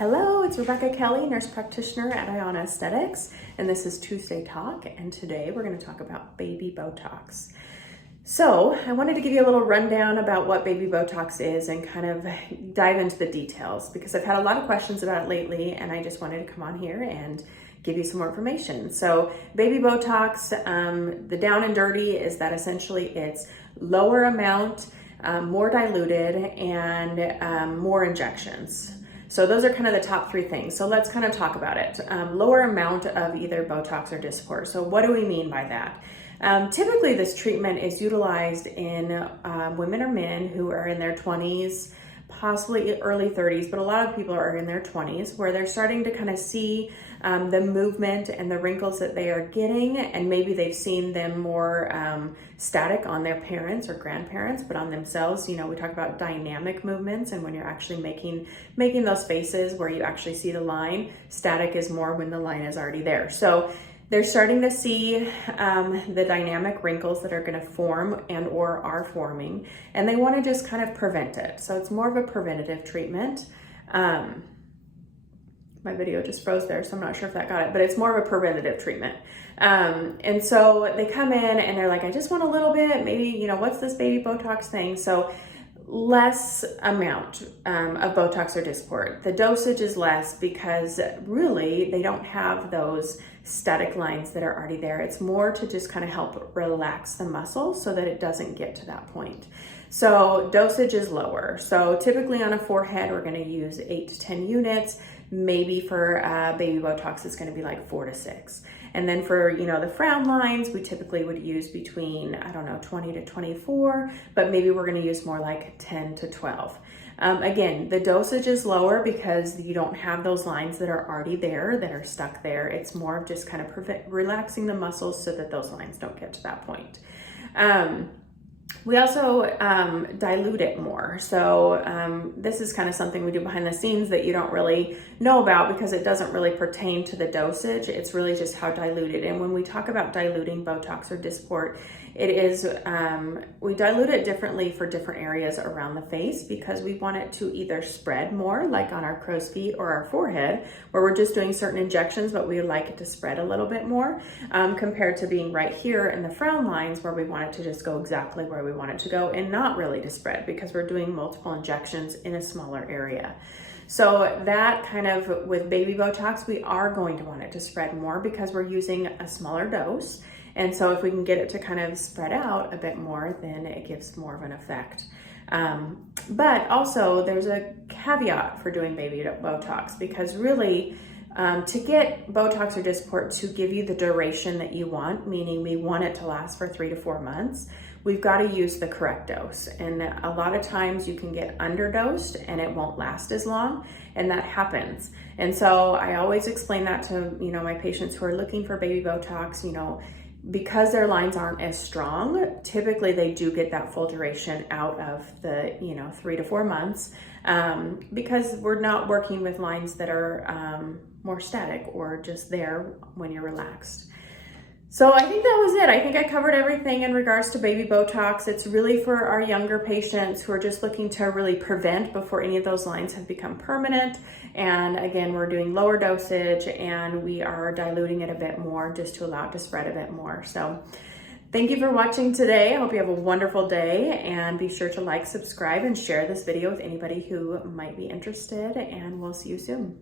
Hello, it's Rebecca Kelly, nurse practitioner at AIYANA Aesthetics, and this is Tuesday Talk, and today we're going to talk about baby Botox. So I wanted to give you a little rundown about what baby Botox is and kind of dive into the details because I've had a lot of questions about it lately, and I just wanted to come on here and give you some more information. So baby Botox, the down and dirty is that essentially it's lower amount, more diluted, and more injections. So those are kind of the top three things. So let's kind of talk about it. Lower amount of either Botox or Dysport. So what do we mean by that? Typically this treatment is utilized in women or men who are in their 20s, possibly early 30s, but a lot of people are in their 20s where they're starting to kind of see the movement and the wrinkles that they are getting, and maybe they've seen them more static on their parents or grandparents, but on themselves. You know, we talk about dynamic movements, and when you're actually making those faces where you actually see the line, static is more when the line is already there. So they're starting to see the dynamic wrinkles that are going to form and or are forming, and they want to just kind of prevent it. So it's more of a preventative treatment. My video just froze there, so I'm not sure if that got it, but it's more of a preventative treatment. And so they come in and they're like, I just want a little bit, maybe, you know, what's this baby Botox thing? So less amount of Botox or Dysport. The dosage is less because really they don't have those static lines that are already there. It's more to just kind of help relax the muscle so that it doesn't get to that point. So dosage is lower. So typically on a forehead, we're going to use 8 to 10 units. Maybe for baby Botox, it's going to be like 4 to 6. And then for, you know, the frown lines, we typically would use between, I don't know, 20 to 24, but maybe we're going to use more like 10 to 12. Again, the dosage is lower because you don't have those lines that are already there, that are stuck there. It's more of just kind of relaxing the muscles so that those lines don't get to that point. We also dilute it more. So this is kind of something we do behind the scenes that you don't really know about because it doesn't really pertain to the dosage. It's really just how diluted. And when we talk about diluting Botox or Dysport, it is, we dilute it differently for different areas around the face because we want it to either spread more, like on our crow's feet or our forehead, where we're just doing certain injections, but we would like it to spread a little bit more compared to being right here in the frown lines where we want it to just go exactly where we want it to go and not really to spread because we're doing multiple injections in a smaller area. So that kind of, with baby Botox, we are going to want it to spread more because we're using a smaller dose. And so if we can get it to kind of spread out a bit more, then it gives more of an effect. But also there's a caveat for doing baby Botox because really to get Botox or Dysport to give you the duration that you want, meaning we want it to last for 3 to 4 months, we've got to use the correct dose. And a lot of times you can get underdosed and it won't last as long, and that happens. And so I always explain that to, you know, my patients who are looking for baby Botox, you know, because their lines aren't as strong, typically they do get that full duration out of the, you know, 3 to 4 months because we're not working with lines that are more static or just there when you're relaxed. So I think that was it. I think I covered everything in regards to baby Botox. It's really for our younger patients who are just looking to really prevent before any of those lines have become permanent. And again, we're doing lower dosage and we are diluting it a bit more just to allow it to spread a bit more. So thank you for watching today. I hope you have a wonderful day, and be sure to like, subscribe, and share this video with anybody who might be interested, and we'll see you soon.